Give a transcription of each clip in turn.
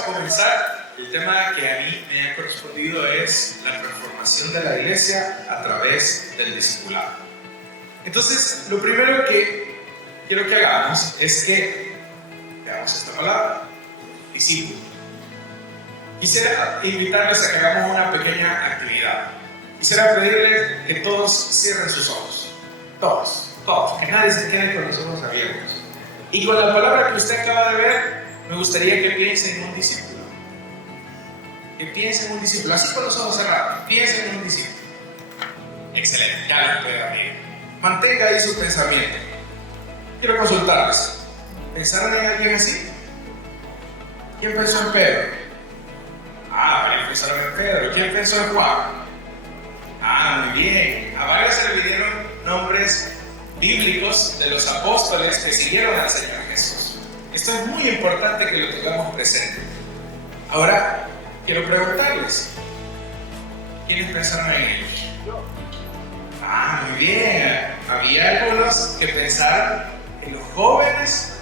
a comenzar. El tema que a mí me ha correspondido es la transformación de la iglesia a través del discipulado. Entonces, lo primero que quiero que hagamos es que veamos esta palabra, discípulo. Quisiera invitarles a que hagamos una pequeña actividad. Quisiera pedirles que todos cierren sus ojos. Todos, que nadie se quede con los ojos abiertos. Y con la palabra que usted acaba de ver, me gustaría que piense en un discípulo. Que piense en un discípulo, así con los ojos cerrados. Piense en un discípulo. Excelente, ya lo puede abrir. Mantenga ahí su pensamiento. Quiero consultarles. ¿Pensaron en alguien así? ¿Quién pensó en Pedro? ¿Quién pensó en Pedro? ¿Quién pensó en Juan? Muy bien. A varios se le pidieron nombres bíblicos de los apóstoles que siguieron al Señor Jesús. Esto es muy importante que lo tengamos presente. Ahora, quiero preguntarles, ¿quiénes pensaron en ellos? Muy bien. Había algunos que pensaron que los jóvenes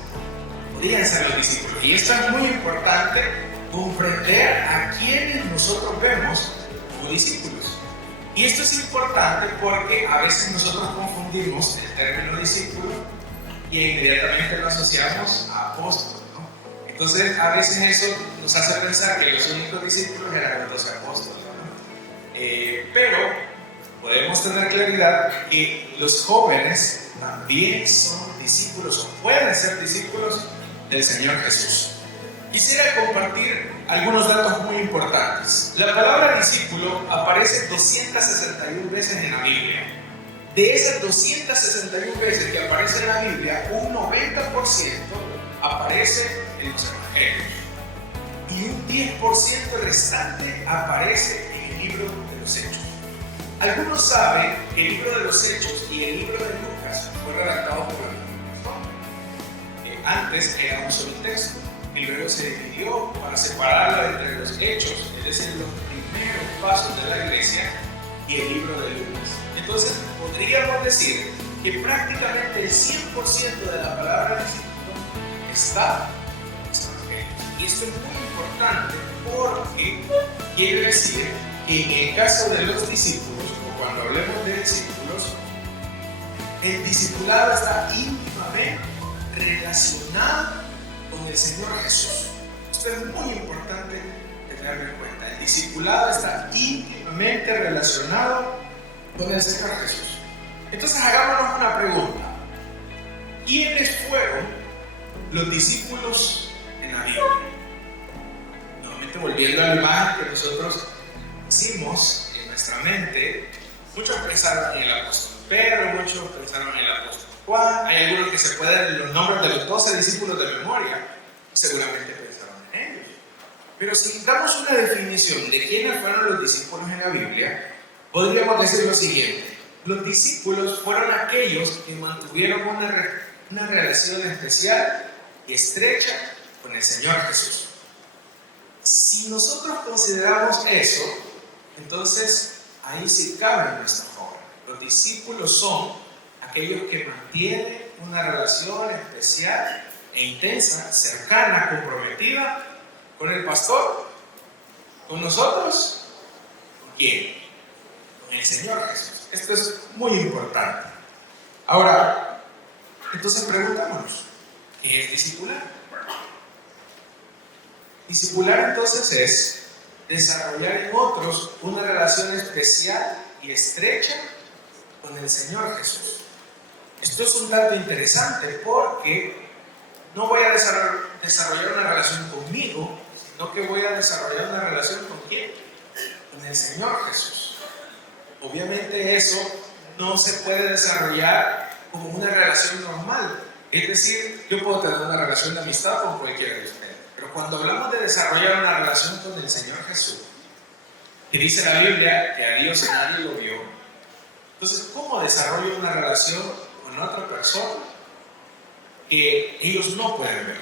podían ser los discípulos. Y esto es muy importante, comprender a quienes nosotros vemos como discípulos. Y esto es importante porque a veces nosotros confundimos el término discípulo y inmediatamente lo asociamos a apóstol, ¿no? Entonces, a veces eso nos hace pensar que los únicos discípulos eran los 12 apóstoles, ¿no? Pero podemos tener claridad que los jóvenes también son discípulos o pueden ser discípulos del Señor Jesús. Quisiera compartir algunos datos muy importantes. La palabra discípulo aparece 261 veces en la Biblia. De esas 261 veces que aparece en la Biblia, un 90% aparece en los evangelios y un 10% restante aparece en el libro de los Hechos. Algunos saben que el libro de los Hechos y el libro de Lucas fue redactado por la misma persona. Antes era un solo texto y luego se dividió para separarlo entre los hechos, es decir, los primeros pasos de la iglesia, y el libro de Lucas. Entonces, podríamos decir que prácticamente el 100% de la palabra discípulo está en los evangelios. Y esto es muy importante porque quiere decir que en el caso de los discípulos, o cuando hablemos de discípulos, el discipulado está íntimamente relacionado con el Señor Jesús. Esto es muy importante tenerlo en cuenta. El discipulado está íntimamente relacionado con el Señor Jesús. Entonces hagámonos una pregunta. ¿Quiénes fueron los discípulos en la Biblia? Nuevamente volviendo a la imagen que nosotros hicimos en nuestra mente, muchos pensaron en el apóstol Pedro, muchos pensaron en el apóstol Juan. Hay algunos que se pueden los nombres de los 12 discípulos de memoria, seguramente pensaron en ellos. Pero si damos una definición de quiénes fueron los discípulos en la Biblia, podríamos decir lo siguiente: los discípulos fueron aquellos que mantuvieron una relación especial y estrecha con el Señor Jesús. Si nosotros consideramos eso, entonces ahí sí cabe nuestra favor. Los discípulos son aquellos que mantienen una relación especial e intensa, cercana, comprometida con el pastor, con nosotros. ¿Con quién? Con el Señor Jesús. Esto es muy importante. Ahora, entonces preguntémonos, ¿qué es discipular? Discipular entonces es desarrollar en otros una relación especial y estrecha con el Señor Jesús. Esto es un dato interesante porque no voy a desarrollar una relación conmigo, sino que voy a desarrollar una relación con ¿quién? Con el Señor Jesús. Obviamente eso no se puede desarrollar como una relación normal. Es decir, yo puedo tener una relación de amistad con cualquiera de ustedes, pero cuando hablamos de desarrollar una relación con el Señor Jesús, que dice la Biblia que a Dios nadie lo vio, entonces, ¿cómo desarrollo una relación con otra persona que ellos no pueden ver?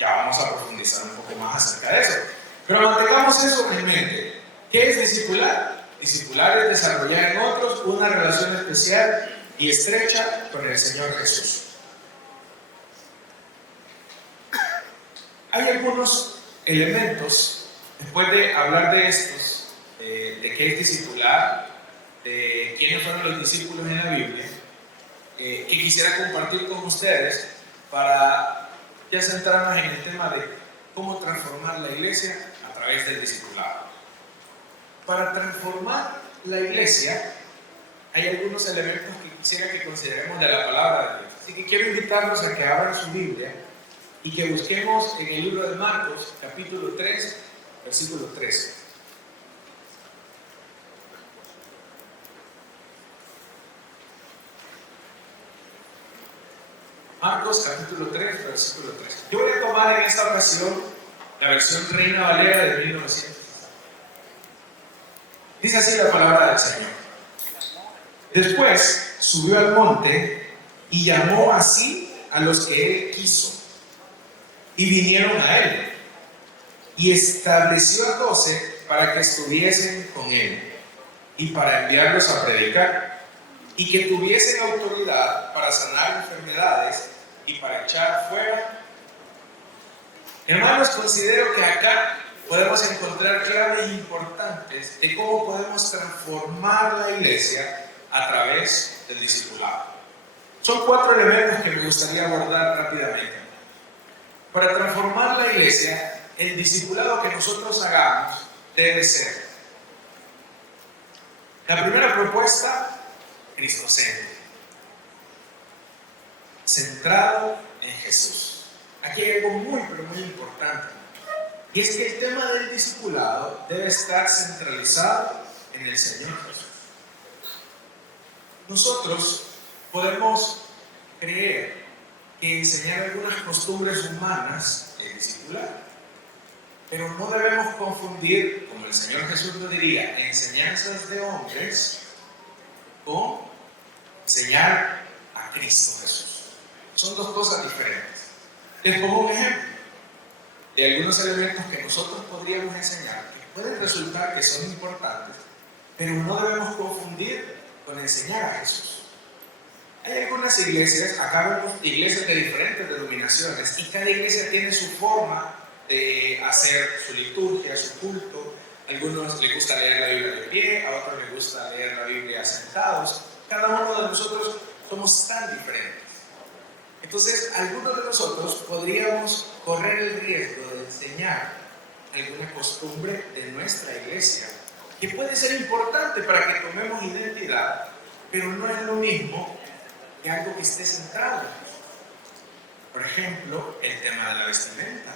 Ya vamos a profundizar un poco más acerca de eso, pero mantengamos eso en mente. ¿Qué es discipular? Discipular es desarrollar en otros una relación especial y estrecha con el Señor Jesús. Hay algunos elementos, después de hablar de estos, de qué es discipular, de quiénes fueron los discípulos en la Biblia, que quisiera compartir con ustedes para ya centrarnos en el tema de cómo transformar la iglesia a través del discipulado. Para transformar la iglesia hay algunos elementos que quisiera que consideremos de la palabra de Dios. Así que quiero invitarlos a que abran su Biblia y que busquemos en el libro de Marcos, capítulo 3, versículo 13. Marcos, capítulo 3, versículo 13. Yo voy a tomar en esta ocasión la versión Reina Valera de 1900. Dice así la palabra del Señor. Después subió al monte y llamó así a los que él quiso, y vinieron a él, y estableció a 12 para que estuviesen con él, y para enviarlos a predicar, y que tuviesen autoridad para sanar enfermedades y para echar fuera. Hermanos, considero que acá podemos encontrar claves importantes de cómo podemos transformar la iglesia a través del discipulado. Son 4 elementos que me gustaría abordar rápidamente. Para transformar la iglesia, el discipulado que nosotros hagamos debe ser: la primera propuesta, cristocéntrico, centrado en Jesús. Aquí hay algo muy, pero muy importante, y es que el tema del discipulado debe estar centralizado en el Señor Jesús. Nosotros podemos creer que enseñar algunas costumbres humanas es discipular, pero no debemos confundir, como el Señor Jesús lo diría, enseñanzas de hombres con enseñar a Cristo Jesús. Son 2 cosas diferentes. Les pongo un ejemplo de algunos elementos que nosotros podríamos enseñar, que pueden resultar que son importantes, pero no debemos confundir con enseñar a Jesús. Hay algunas iglesias, acá vemos iglesias de diferentes denominaciones, y cada iglesia tiene su forma de hacer su liturgia, su culto. A algunos les gusta leer la Biblia de pie, a otros les gusta leer la Biblia sentados. Cada uno de nosotros somos tan diferentes. Entonces, algunos de nosotros podríamos correr el riesgo de enseñar alguna costumbre de nuestra iglesia, que puede ser importante para que tomemos identidad, pero no es lo mismo que algo que esté centrado. Por ejemplo, el tema de la vestimenta.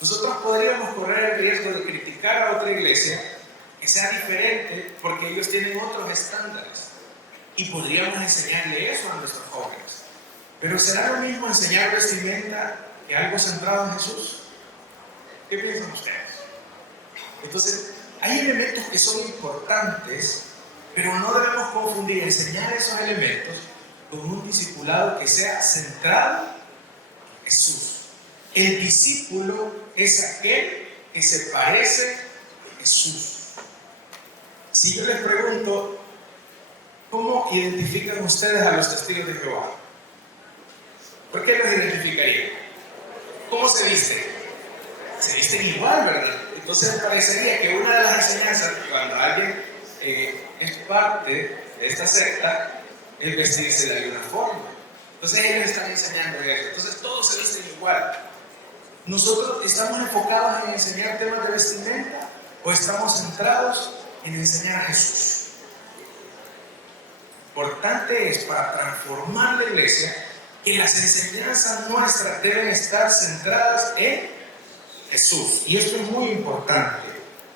Nosotros podríamos correr el riesgo de criticar a otra iglesia que sea diferente porque ellos tienen otros estándares, y podríamos enseñarle eso a nuestros jóvenes. Pero ¿será lo mismo enseñar vestimenta que algo centrado en Jesús? ¿Qué piensan ustedes? Entonces, hay elementos que son importantes, pero no debemos confundir enseñar esos elementos con un discipulado que sea centrado en Jesús. El discípulo es aquel que se parece a Jesús. Si yo les pregunto, ¿cómo identifican ustedes a los testigos de Jehová? ¿Por qué los identificarían? ¿Cómo se visten? Se visten igual, ¿verdad? Entonces parecería que una de las enseñanzas, cuando alguien es parte de esta secta, es vestirse de alguna forma. Entonces ellos están enseñando eso. Entonces todos se visten igual. ¿Nosotros estamos enfocados en enseñar temas de vestimenta o estamos centrados en enseñar a Jesús? Importante es, para transformar la iglesia, que las enseñanzas nuestras deben estar centradas en Jesús. Y esto es muy importante.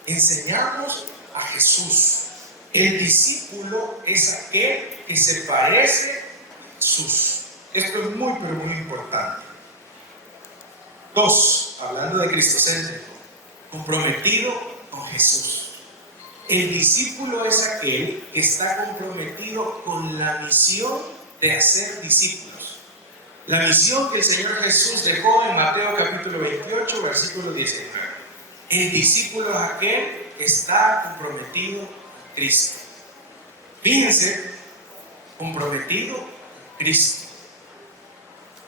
Enseñamos a Jesús. El discípulo es aquel que se parece a Jesús. Esto es muy, pero muy importante. 2, hablando de cristocéntrico, comprometido con Jesús. El discípulo es aquel que está comprometido con la misión de hacer discípulos. La misión que el Señor Jesús dejó en Mateo capítulo 28, versículo 19. El discípulo es aquel que está comprometido con Cristo. Fíjense, comprometido con Cristo.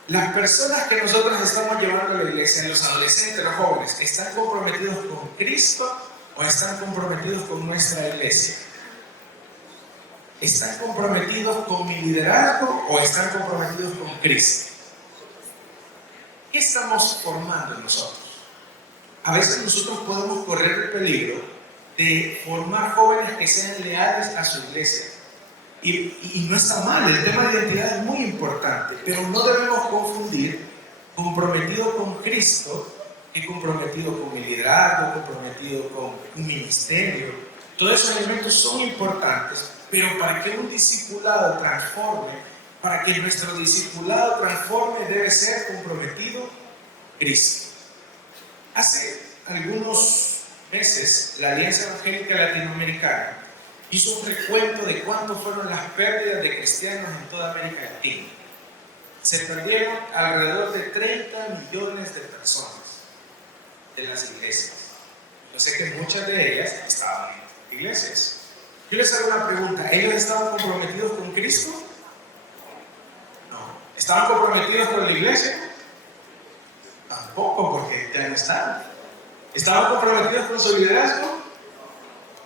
Las personas que nosotros estamos llevando a la iglesia, los adolescentes, los jóvenes, ¿están comprometidos con Cristo o están comprometidos con nuestra iglesia? ¿Están comprometidos con mi liderazgo o están comprometidos con Cristo? ¿Qué estamos formando nosotros? A veces nosotros podemos correr el peligro de formar jóvenes que sean leales a su iglesia. Y no está mal, el tema de identidad es muy importante, pero no debemos confundir comprometido con Cristo y comprometido con mi liderazgo, comprometido con un ministerio. Todos esos elementos son importantes, pero para que un discipulado transforme, para que nuestro discipulado transforme, debe ser comprometido con Cristo. Hace algunos meses, la Alianza Evangélica Latinoamericana hizo un recuento de cuánto fueron las pérdidas de cristianos en toda América Latina. Se perdieron alrededor de 30 millones de personas de las iglesias. Yo sé que muchas de ellas estaban en iglesias. Yo les hago una pregunta: ¿ellos estaban comprometidos con Cristo? No. ¿Estaban comprometidos con la iglesia? Tampoco, porque ya no están. ¿Estaban comprometidos con su liderazgo?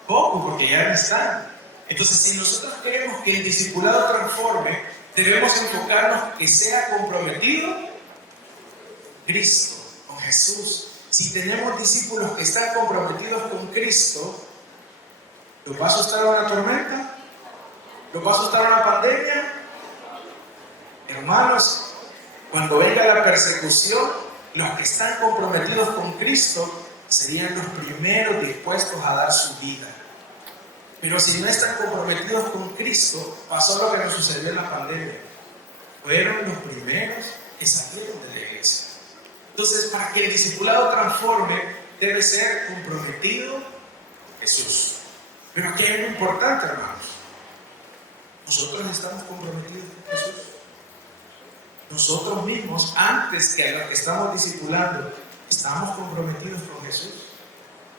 Poco, porque ya no están. Entonces, si nosotros queremos que el discipulado transforme, debemos enfocarnos que sea comprometido Cristo, con Jesús. Si tenemos discípulos que están comprometidos con Cristo, ¿los va a asustar una tormenta? ¿Los va a asustar una pandemia? Hermanos, cuando venga la persecución, los que están comprometidos con Cristo serían los primeros dispuestos a dar su vida. Pero si no están comprometidos con Cristo, pasó lo que nos sucedió en la pandemia. Fueron los primeros que salieron de la iglesia. Entonces, para que el discipulado transforme, debe ser comprometido con Jesús. Pero aquí hay algo importante, hermanos. Nosotros estamos comprometidos con Jesús. Nosotros mismos, antes que a los que estamos discipulando, estamos comprometidos con Jesús.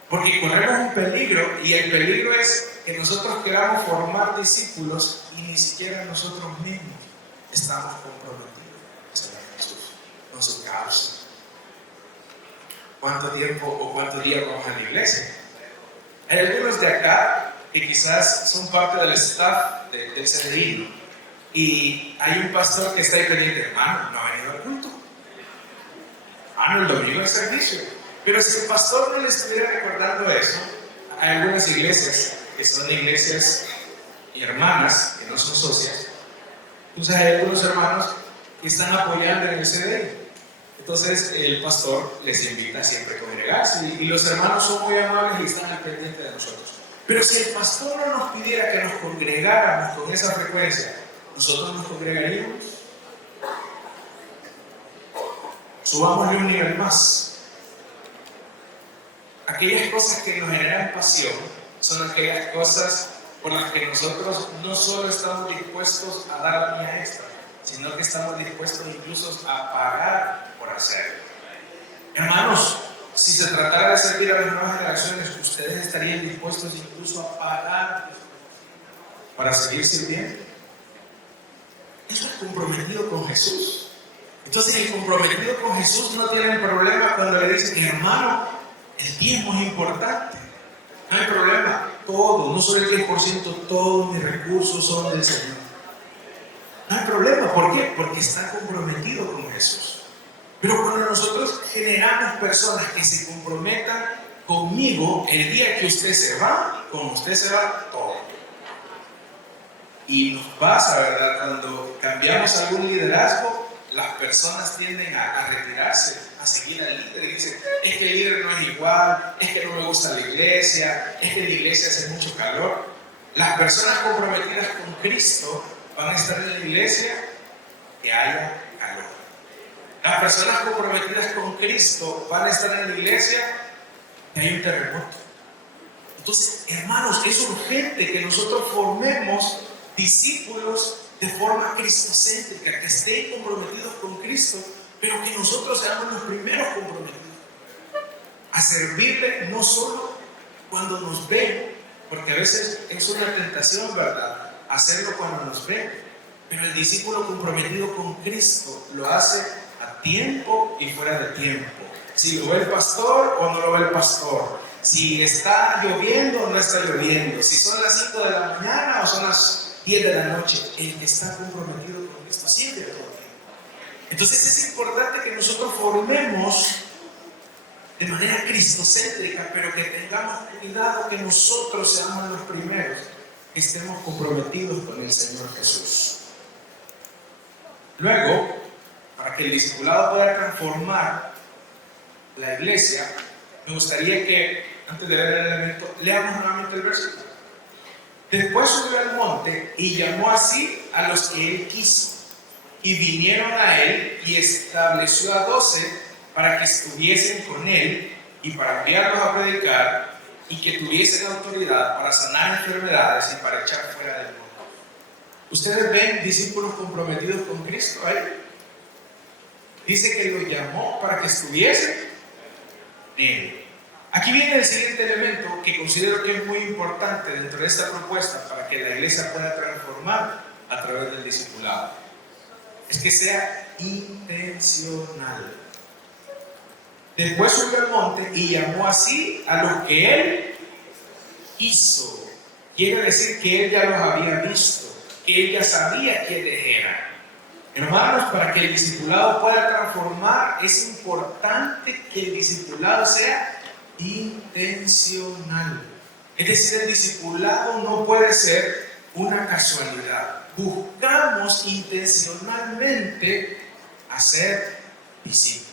Porque corremos un peligro, y el peligro es que nosotros queramos formar discípulos y ni siquiera nosotros mismos estamos comprometidos con Jesús, con su causa. ¿Cuánto tiempo o cuántos días vamos a la iglesia? Hay algunos de acá que quizás son parte del staff del CDI, y hay un pastor que está ahí pendiente: hermano, no ha venido al culto. El domingo es servicio. Pero si el pastor no le estuviera recordando eso, hay algunas iglesias que son iglesias y hermanas que no son socias. Entonces hay algunos hermanos que están apoyando en el CDI. Entonces el pastor les invita siempre a congregarse, y los hermanos son muy amables y están al pendiente de nosotros. Pero si el pastor no nos pidiera que nos congregáramos con esa frecuencia, ¿nosotros nos congregaríamos? Subámosle un nivel más. Aquellas cosas que nos generan pasión son aquellas cosas por las que nosotros no solo estamos dispuestos a dar la mía extra, sino que estamos dispuestos incluso a pagar por hacerlo. Hermanos, si se tratara de servir a las nuevas generaciones, ¿ustedes estarían dispuestos incluso a pagar para seguir sirviendo? Eso es comprometido con Jesús. Entonces, el comprometido con Jesús no tiene problema cuando le dicen: hermano, el diezmo es importante. No hay problema, todo, no solo el 10%, todos mis recursos son del Señor. No hay problema, ¿por qué? Porque está comprometido con Jesús. Pero cuando nosotros generamos personas que se comprometan conmigo, el día que usted se va, con usted se va todo. Y nos pasa, ¿verdad? Cuando cambiamos algún liderazgo, las personas tienden a retirarse, a seguir al líder, y dicen: es que el líder no es igual, es que no me gusta la iglesia, es que en la iglesia hace mucho calor. Las personas comprometidas con Cristo van a estar en la iglesia que haya calor. Las personas comprometidas con Cristo van a estar en la iglesia que haya un terremoto. Entonces, hermanos, es urgente que nosotros formemos discípulos de forma cristocéntrica, que estén comprometidos con Cristo, pero que nosotros seamos los primeros comprometidos a servirle, no solo cuando nos ven, porque a veces es una tentación, ¿verdad?, hacerlo cuando nos ven, Pero el discípulo comprometido con Cristo lo hace a tiempo y fuera de tiempo. Si lo ve el pastor o no lo ve el pastor. Si está lloviendo o no está lloviendo. Si son las 5 de la mañana o son las 10 de la noche. El que está comprometido con Cristo siempre todo el tiempo. Entonces es importante que nosotros formemos de manera cristocéntrica, pero que tengamos cuidado que nosotros seamos los primeros que estemos comprometidos con el Señor Jesús. Luego, para que el discipulado pueda transformar la iglesia, me gustaría que, antes de ver el elemento, leamos nuevamente el versículo. Después subió al monte y llamó así a los que él quiso, y vinieron a él y estableció a 12 para que estuviesen con él y para enviarlos a predicar y que tuviesen autoridad para sanar enfermedades y para echar fuera del mundo. ¿Ustedes ven discípulos comprometidos con Cristo ahí? Dice que los llamó para que estuviesen en él. Aquí viene el siguiente elemento que considero que es muy importante dentro de esta propuesta para que la iglesia pueda transformar a través del discipulado. Es que sea intencional. Después subió al monte y llamó así a los que él hizo. Quiere decir que él ya los había visto, que él ya sabía quiénes eran. Hermanos, para que el discipulado pueda transformar, es importante que el discipulado sea intencional. Es decir, el discipulado no puede ser una casualidad. Buscamos intencionalmente hacer discípulos.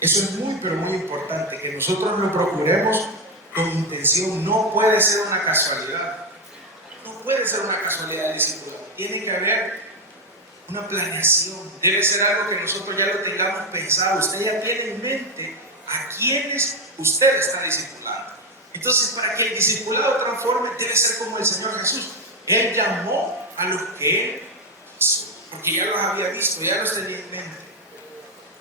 Eso es muy, pero muy importante, que nosotros lo procuremos con intención. No puede ser una casualidad. No puede ser una casualidad el discipulado. Tiene que haber una planeación. Debe ser algo que nosotros ya lo tengamos pensado. Usted ya tiene en mente a quienes usted está discipulando. Entonces, para que el discipulado transforme, debe ser como el Señor Jesús. Él llamó a los que él hizo, porque ya los había visto, ya los tenía en mente.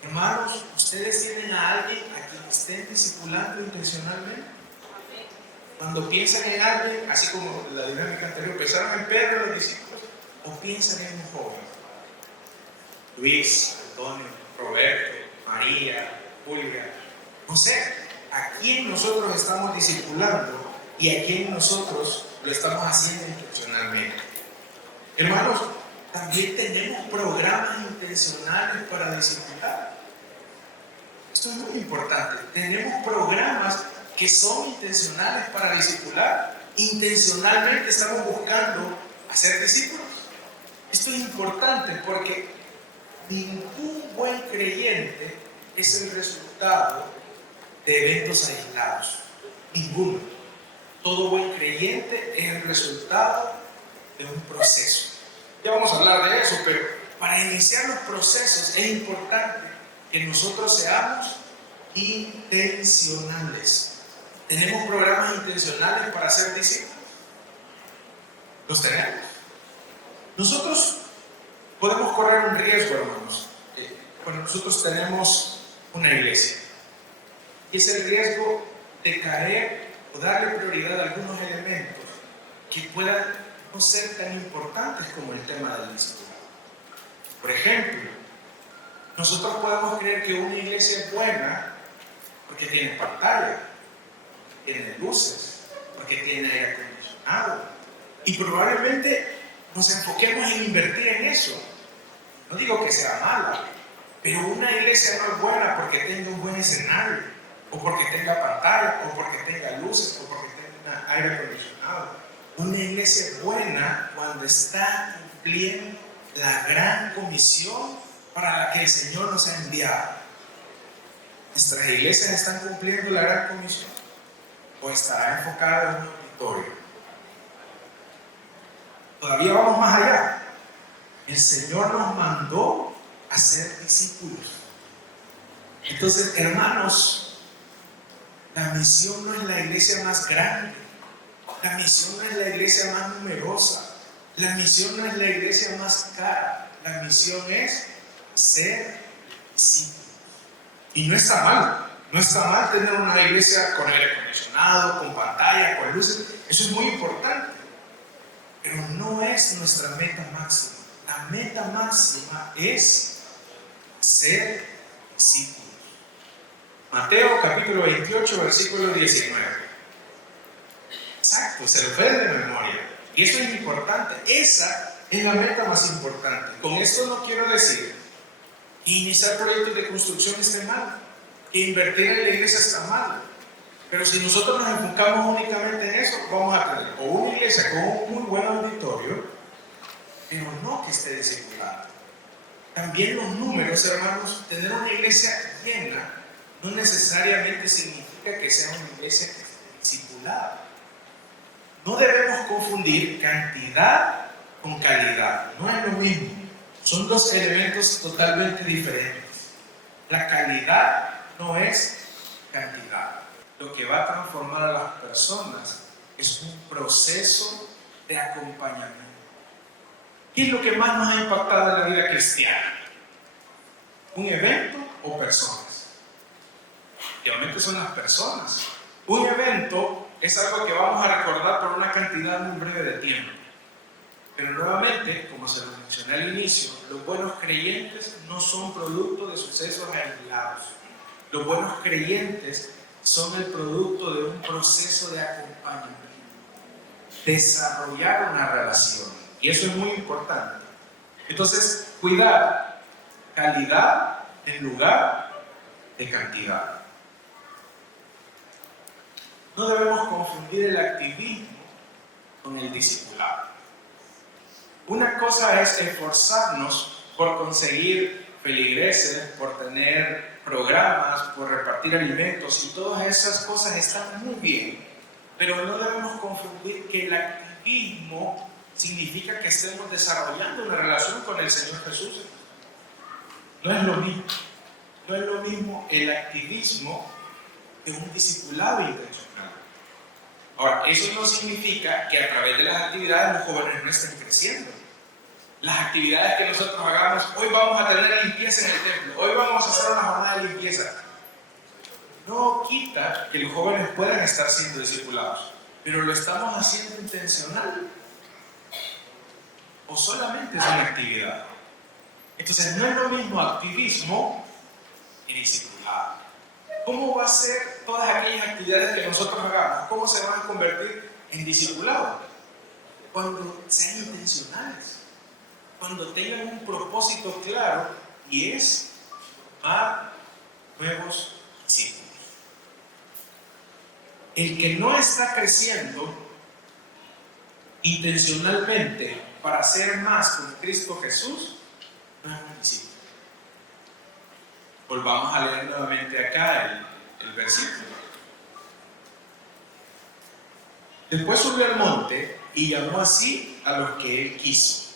Hermanos, ¿ustedes tienen a alguien a quien estén discipulando intencionalmente? Cuando piensan en alguien, así como la dinámica anterior, ¿pensaron en Pedro, los discípulos, o piensan en un joven? Luis, Antonio, Roberto, María, Julia, no sé, a quién nosotros estamos discipulando y a quién nosotros lo estamos haciendo intencionalmente. Hermanos, también tenemos programas intencionales para discipular. Esto es muy importante. Tenemos programas que son intencionales para discipular. Intencionalmente estamos buscando hacer discípulos. Esto es importante porque ningún buen creyente es el resultado de eventos aislados. Ninguno. Todo buen creyente es el resultado de un proceso. Ya vamos a hablar de eso, pero para iniciar los procesos es importante que nosotros seamos intencionales. ¿Tenemos programas intencionales para ser discípulos? ¿Los tenemos? Nosotros podemos correr un riesgo, hermanos. Bueno, nosotros tenemos una iglesia. Y es el riesgo de caer o darle prioridad a algunos elementos que puedan no ser tan importantes como el tema del discipulado. Por ejemplo, nosotros podemos creer que una iglesia es buena porque tiene pantalla, tiene luces, porque tiene aire acondicionado. Y probablemente nos enfoquemos en invertir en eso. No digo que sea mala, pero una iglesia no es buena porque tenga un buen escenario, o porque tenga pantalla, o porque tenga luces, o porque tenga aire acondicionado. Una iglesia es buena cuando está cumpliendo la gran comisión para la que el Señor nos ha enviado. ¿Nuestras iglesias están cumpliendo la gran comisión? ¿O estará enfocada en un auditorio? Todavía vamos más allá. El Señor nos mandó a ser discípulos. Entonces, hermanos, la misión no es la iglesia más grande. La misión no es la iglesia más numerosa. La misión no es la iglesia más cara. La misión es ser discípulos. Y no está mal. No está mal tener una iglesia con aire acondicionado, con pantalla, con luces. Eso es muy importante. Pero no es nuestra meta máxima. la meta máxima es ser discípulos. Mateo capítulo 28, versículo 19. Exacto, se lo fue de memoria. Y eso es importante. Esa es la meta más importante. Con esto no quiero decir que iniciar proyectos de construcción esté mal, que invertir en la iglesia está mal. Pero si nosotros nos enfocamos únicamente en eso, vamos a tener o una iglesia con un muy buen auditorio, pero no que esté discipulada. También los números, hermanos, tener una iglesia llena no necesariamente significa que sea una iglesia que esté discipulada. No debemos confundir cantidad con calidad. No es lo mismo. Son dos elementos totalmente diferentes. La calidad no es cantidad. Lo que va a transformar a las personas es un proceso de acompañamiento. ¿Qué es lo que más nos ha impactado en la vida cristiana? ¿Un evento o personas? Obviamente son las personas. Un evento es algo que vamos a recordar por una cantidad muy breve de tiempo. Pero nuevamente, como se lo mencioné al inicio, los buenos creyentes no son producto de sucesos aislados. Los buenos creyentes son el producto de un proceso de acompañamiento, desarrollar una relación, y eso es muy importante. Entonces, cuidar calidad en lugar de cantidad. No debemos confundir el activismo con el discipulado. Una cosa es esforzarnos por conseguir feligreses, por tener programas, por repartir alimentos, y todas esas cosas están muy bien, pero no debemos confundir que el activismo significa que estemos desarrollando una relación con el Señor Jesús. No es lo mismo. No es lo mismo el activismo que un discipulado intencional. Ahora, eso no significa que a través de las actividades los jóvenes no estén creciendo. Las actividades que nosotros hagamos, hoy vamos a tener limpieza en el templo, hoy vamos a hacer una jornada de limpieza, no quita que los jóvenes puedan estar siendo discipulados, pero lo estamos haciendo intencional o solamente es una actividad. Entonces no es lo mismo activismo y discipulado. ¿Cómo va a ser todas aquellas actividades que nosotros hagamos? ¿Cómo se van a convertir en discipulado? Cuando sean intencionales, cuando tengan un propósito claro, y es formar nuevos discípulos. El que no está creciendo intencionalmente para ser más con Cristo Jesús, no es un discípulo. Volvamos a leer nuevamente acá el versículo. Después subió al monte y llamó así a los que él quiso.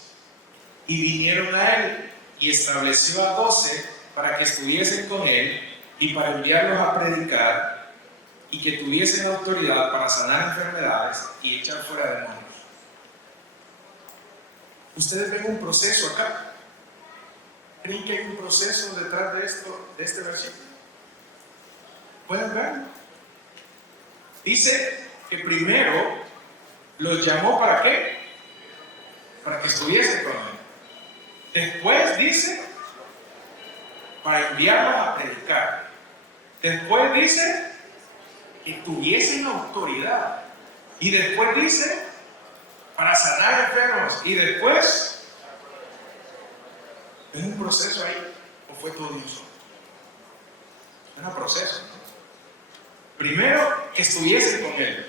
Y vinieron a él y estableció a 12 para que estuviesen con él y para enviarlos a predicar y que tuviesen autoridad para sanar enfermedades y echar fuera demonios. ¿Ustedes ven un proceso acá? ¿Creen que hay un proceso detrás de esto, de este versículo? ¿Pueden ver? Dice que primero los llamó ¿para qué? Para que estuviesen con él. Después dice para enviarlos a predicar. Después dice que tuviesen autoridad. Y después dice para sanar enfermos. Y después, ¿es un proceso ahí o fue todo de un solo? Es un proceso, ¿no? Primero, que estuviesen con él.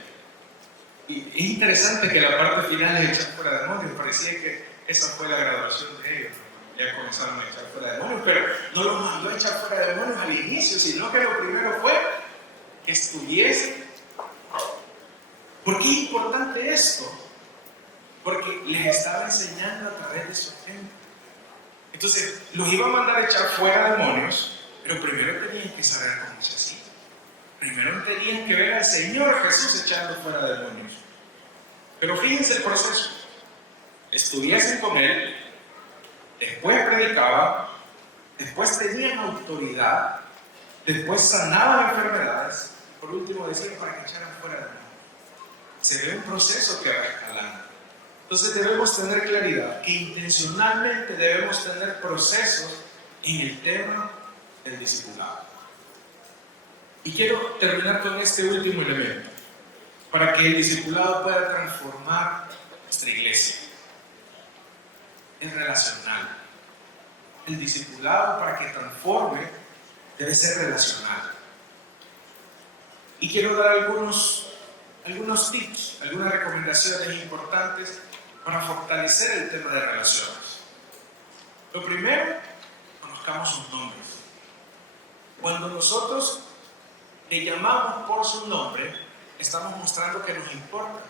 Y es interesante que la parte final de echar fuera demonios, parecía que esa fue la graduación de ellos. Ya comenzaron a echar fuera demonios, pero no los mandó a echar fuera demonios al inicio, sino que lo primero fue que estuviesen. ¿Por qué es importante esto? Porque les estaba enseñando a través de su ejemplo. Entonces, los iba a mandar a echar fuera demonios, pero primero tenían que saber cómo se hacía. Primero tenían que ver al Señor Jesús echando fuera demonios. Pero fíjense el proceso. Estuviesen con Él, después predicaban, después tenían autoridad, después sanaban enfermedades, y por último decían para que echaran fuera demonios. Se ve un proceso que va escalando. Entonces debemos tener claridad que intencionalmente debemos tener procesos en el tema del discipulado. Y quiero terminar con este último elemento, para que el discipulado pueda transformar nuestra iglesia. Es relacional. El discipulado, para que transforme, debe ser relacional. Y quiero dar algunos tips, algunas recomendaciones importantes para fortalecer el tema de relaciones. Lo primero, conozcamos sus nombres. Cuando nosotros le llamamos por su nombre, estamos mostrando que nos importa,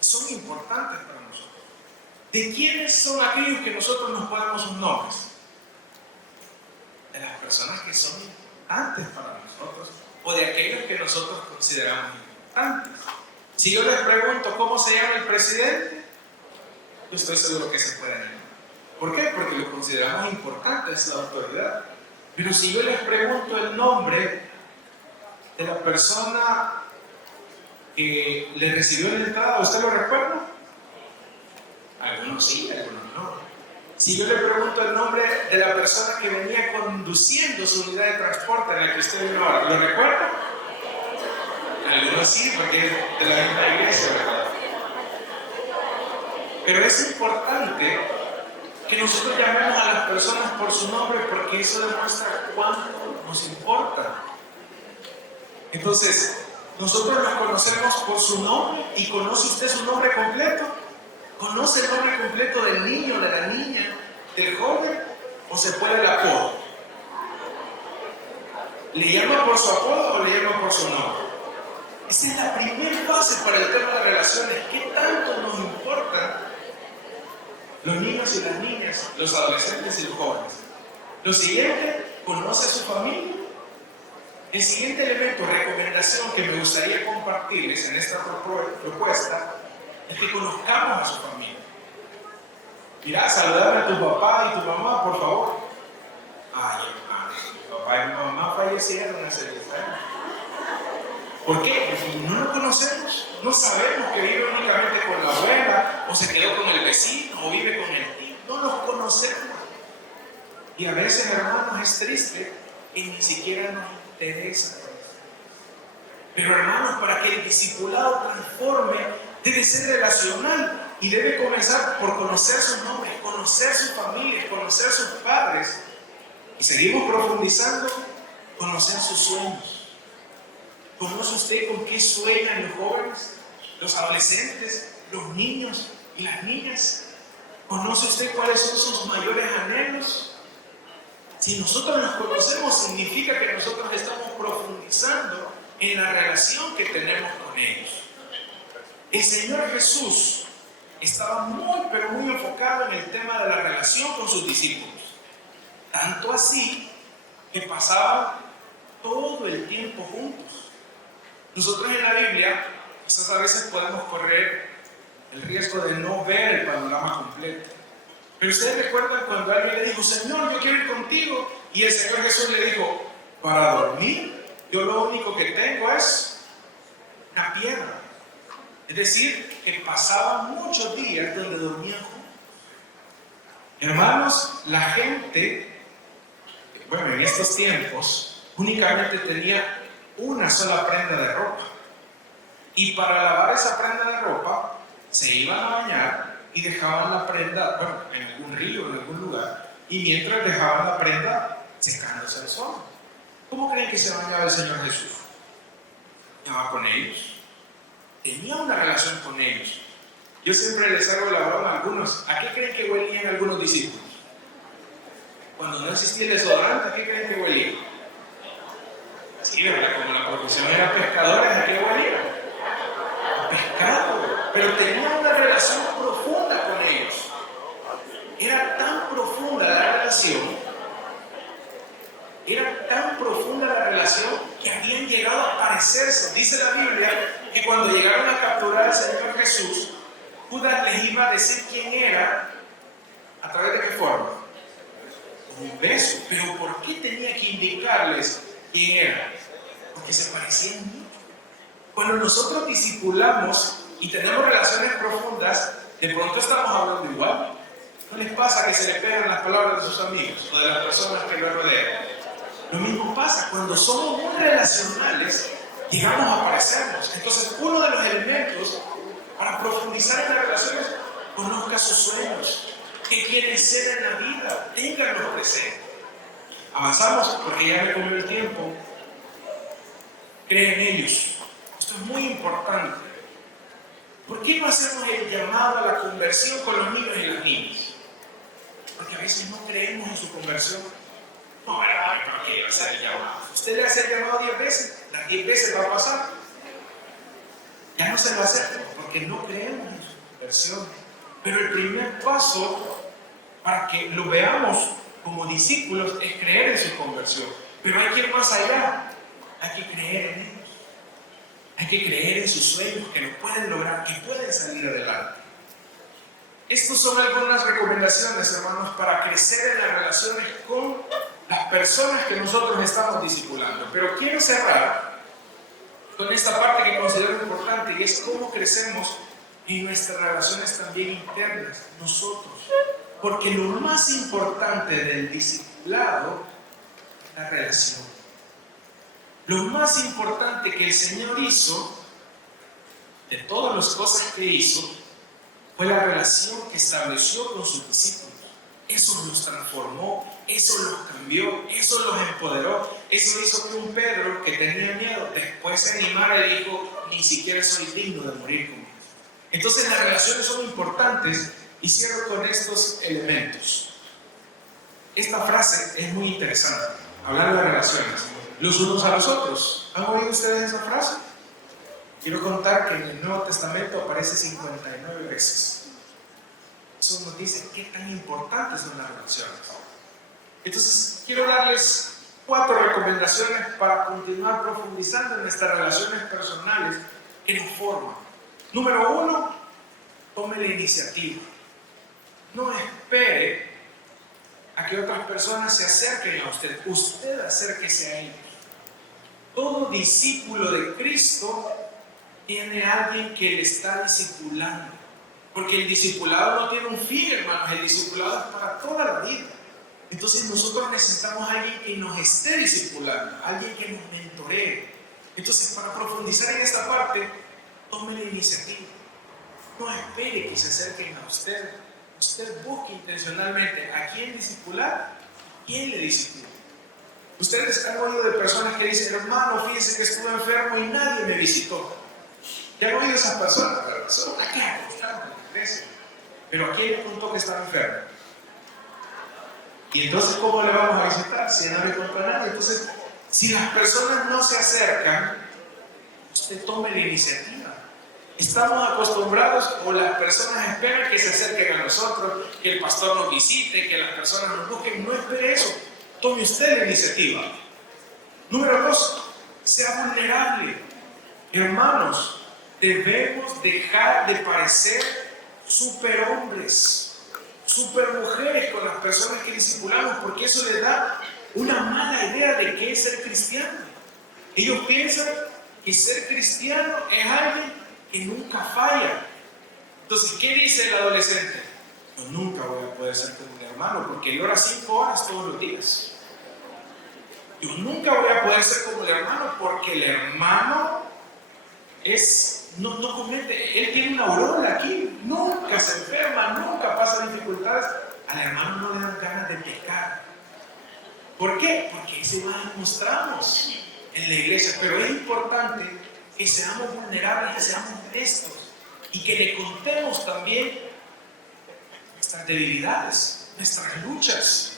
son importantes para nosotros. ¿De quiénes son aquellos que nosotros nos ponemos sus nombres? De las personas que son importantes para nosotros o de aquellos que nosotros consideramos importantes. Si yo les pregunto cómo se llama el presidente, yo estoy seguro que se pueden llamar. ¿Por qué? Porque lo consideramos importante, es la autoridad. Pero si yo les pregunto el nombre de la persona que le recibió la entrada, ¿usted lo recuerda? Algunos sí, algunos no. Si yo le pregunto el nombre de la persona que venía conduciendo su unidad de transporte en la que usted vino ahora, ¿lo recuerda? Algunos sí, porque es de la misma iglesia, ¿verdad? Pero es importante que nosotros llamemos a las personas por su nombre, porque eso demuestra cuánto nos importa. Entonces, nosotros los conocemos por su nombre. ¿Y conoce usted su nombre completo? ¿Conoce el nombre completo del niño, de la niña, del joven? ¿O se pone el apodo? ¿Le llama por su apodo o le llama por su nombre? Esa es la primera base para el tema de relaciones. ¿Qué tanto nos importan los niños y las niñas, los adolescentes y los jóvenes? Lo siguiente, conoce a su familia. El siguiente elemento, recomendación que me gustaría compartirles en esta propuesta, es que conozcamos a su familia. Mira, saludame a tu papá y tu mamá, por favor. Ay, hermano, mi papá y mi mamá fallecieron hace 10 años. ¿Por qué? Porque no lo conocemos, no sabemos que vive únicamente con la abuela, o se quedó con el vecino, o vive con el tío. No los conocemos. Y a veces, hermanos, es triste que ni siquiera nos interesa. Pero, hermanos, para que el discipulado transforme, debe ser relacional y debe comenzar por conocer sus nombres, conocer sus familias, conocer sus padres. Y seguimos profundizando, conocer sus sueños. ¿Conoce usted con qué sueñan los jóvenes, los adolescentes, los niños y las niñas? ¿Conoce usted cuáles son sus mayores anhelos? Si nosotros los conocemos, significa que nosotros estamos profundizando en la relación que tenemos con ellos. El Señor Jesús estaba muy, pero muy enfocado en el tema de la relación con sus discípulos. Tanto así que pasaban todo el tiempo juntos. Nosotros en la Biblia, quizás a veces podemos correr el riesgo de no ver el panorama completo. Pero ustedes recuerdan cuando alguien le dijo, Señor, yo quiero ir contigo. Y el Señor Jesús le dijo, para dormir, yo lo único que tengo es una piedra. Es decir, que pasaban muchos días donde dormían juntos. Hermanos, la gente, bueno, en estos tiempos, únicamente tenía una sola prenda de ropa. Y para lavar esa prenda de ropa, se iban a bañar y dejaban la prenda, bueno, en algún río, en algún lugar, y mientras dejaban la prenda secándose al sol. ¿Cómo creen que se bañaba el Señor Jesús? Estaba con ellos. Tenía una relación con ellos. Yo siempre les hago la broma a algunos. ¿A qué creen que huelían algunos discípulos? Cuando no existía el desodorante, ¿a qué creen que huelían? Sí, ¿verdad? Como la profesión era pescadores, ¿a qué huelían? A pescado. Pero tenía una relación profunda con ellos. Era tan profunda la relación, que habían llegado a parecerse. Dice la Biblia que cuando llegaron a capturar al Señor Jesús, Judas les iba a decir quién era. ¿A través de qué forma? Con un beso. Pero ¿por qué tenía que indicarles quién era? Porque se parecían mucho. Cuando nosotros discipulamos y tenemos relaciones profundas, De pronto estamos hablando igual. ¿No les pasa que se le pegan las palabras de sus amigos o de las personas que lo rodean? Lo mismo pasa cuando somos muy relacionales, llegamos a parecernos. Entonces, uno de los elementos para profundizar en las relaciones, conozca sus sueños, qué quieren ser en la vida, ténganlos presentes. Avanzamos porque ya me comió el tiempo. Cree en ellos. Esto es muy importante. ¿Por qué no hacemos el llamado a la conversión con los niños y las niñas? Porque a veces no creemos en su conversión. No, ¿para qué va a hacer el llamado? Usted le hace el llamado 10 veces, las 10 veces va a pasar. Ya no se lo acepta porque no creemos en su conversión. Pero el primer paso para que lo veamos como discípulos es creer en su conversión. Pero hay que ir más allá. Hay que creer en ellos. Hay que creer en sus sueños, que lo pueden lograr, que pueden salir adelante. Estas son algunas recomendaciones, hermanos, para crecer en las relaciones con las personas que nosotros estamos discipulando. Pero quiero cerrar con esta parte que considero importante, y es cómo crecemos en nuestras relaciones también internas, nosotros. Porque lo más importante del discipulado es la relación. Lo más importante que el Señor hizo, de todas las cosas que hizo, fue la relación que estableció con sus discípulos. Eso los transformó, eso los cambió, eso los empoderó. Eso hizo que un Pedro que tenía miedo después se animara y dijo: ni siquiera soy digno de morir conmigo. Entonces las relaciones son importantes, y cierro con estos elementos. Esta frase es muy interesante, hablar de las relaciones, los unos a los otros. ¿Han oído ustedes esa frase? Quiero contar que en el Nuevo Testamento aparece 59 veces. Eso nos dice qué tan importantes son las relaciones. Entonces, quiero darles 4 recomendaciones para continuar profundizando en nuestras relaciones personales que nos forman. Número 1, tome la iniciativa. No espere a que otras personas se acerquen a usted. Usted acérquese a ellos. Todo discípulo de Cristo tiene a alguien que le está discipulando. Porque el discipulado no tiene un fin, hermanos. El discipulado es para toda la vida. Entonces nosotros necesitamos a alguien que nos esté discipulando, alguien que nos mentoree. Entonces, para profundizar en esta parte, tome la iniciativa. No espere que se acerquen a usted. Usted busque intencionalmente a quién discipular, quién le discipula. Ustedes han oído de personas que dicen: hermano, fíjense que estuve enfermo y nadie me visitó. ¿Ya han oído esas personas? Son aquí acostados en la iglesia. Pero ¿a quién le contó que estaba enfermo? Y entonces, ¿cómo le vamos a visitar si no le contó a nadie? Entonces, si las personas no se acercan, usted tome la iniciativa. Estamos acostumbrados, o las personas esperan que se acerquen a nosotros, que el pastor nos visite, que las personas nos busquen. No espere eso. Tome usted la iniciativa. Número 2, sea vulnerable. Hermanos, debemos dejar de parecer superhombres, supermujeres con las personas que discipulamos, porque eso les da una mala idea de qué es ser cristiano. Ellos piensan que ser cristiano es alguien que nunca falla. Entonces, ¿qué dice el adolescente? Yo nunca voy a poder ser como mi hermano, porque él ora 5 horas todos los días. Yo nunca voy a poder ser como el hermano, porque el hermano no comete, él tiene una aurora aquí, nunca se enferma, nunca pasa dificultades. Al hermano no le dan ganas de pecar. ¿Por qué? Porque ese va a demostrarnos en la iglesia. Pero es importante que seamos vulnerables, que seamos honestos y que le contemos también nuestras debilidades, nuestras luchas.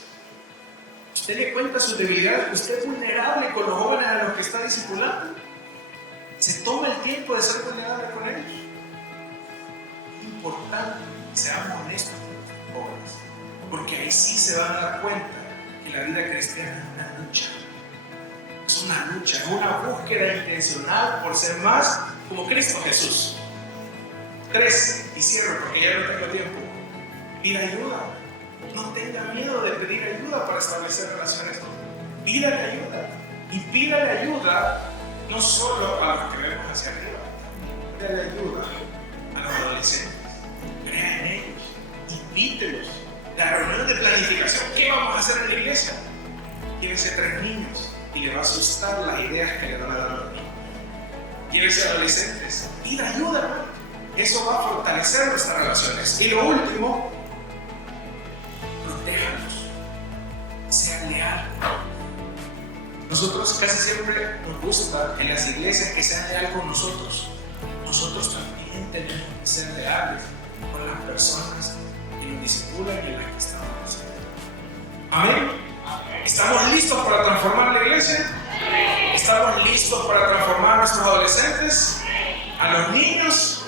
Usted le cuenta sus debilidades, usted es vulnerable con los jóvenes a los que está discipulando. Se toma el tiempo de ser vulnerable con ellos. Es importante que seamos honestos con los jóvenes, porque ahí sí se van a dar cuenta que la vida cristiana es una lucha. Es una lucha, es una búsqueda intencional por ser más como Cristo Jesús. 3, y cierro porque ya no tengo tiempo. Pida ayuda. No tenga miedo de pedir ayuda para establecer relaciones. Pídale ayuda. Y pídale ayuda no solo a los que vemos hacia arriba. Pídale ayuda a los adolescentes. crea en ellos, invítelos. La reunión de planificación, ¿qué vamos a hacer en la iglesia? Llévese 3 niños y le va a asustar las ideas que le van a dar a los niños. Llévese adolescentes, pida ayuda, ¿no? Eso va a fortalecer nuestras relaciones. Y lo último, protéjalos, sean leales. Nosotros casi siempre nos gusta en las iglesias que sean leales con nosotros. Nosotros también tenemos que ser leales con las personas que nos discipulan y en las que estamos nosotros. Amén. ¿Estamos listos para transformar la iglesia? ¿Estamos listos para transformar a nuestros adolescentes? ¿A los niños?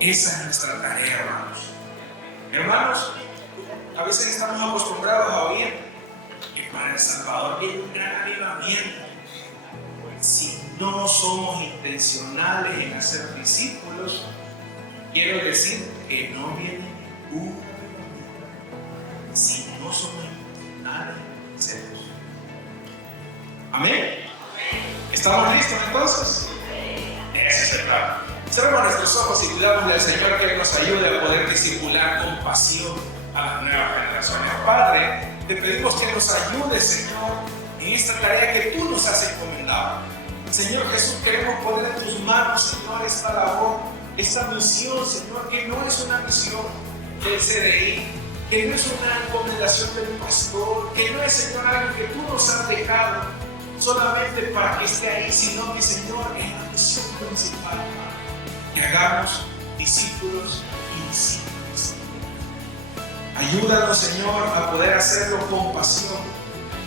Esa es nuestra tarea, hermanos. Hermanos, a veces estamos acostumbrados a oír que para El Salvador viene un gran avivamiento. Si no somos intencionales en hacer discípulos, quiero decir que no viene un avivamiento. Si no somos intencionales en hacerlos. Amén. ¿Estamos listos entonces? Ese es el plan. Cerramos nuestros ojos y pidamos al Señor que nos ayude a poder discipular con pasión a las nuevas generaciones. Padre, te pedimos que nos ayudes, Señor, en esta tarea que tú nos has encomendado. Señor Jesús, queremos poner en tus manos, Señor, esta labor, esta misión, Señor, que no es una misión del CDI, que no es una encomendación del pastor, que no es, Señor, algo que tú nos has dejado solamente para que esté ahí, sino que, Señor, es la misión principal, que hagamos discípulos y discípulos. Ayúdanos, Señor, a poder hacerlo con pasión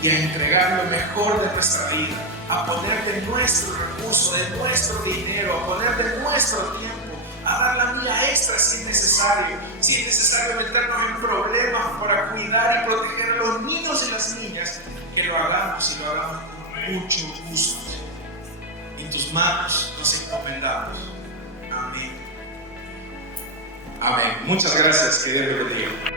y a entregar lo mejor de nuestra vida, a poner de nuestro recurso, de nuestro dinero, a poner de nuestro tiempo, a dar la milla extra si es necesario meternos en problemas para cuidar y proteger a los niños y las niñas, que lo hagamos y lo hagamos con mucho gusto. En tus manos nos encomendamos. Amén. Amén. Muchas gracias. Que Dios te bendiga.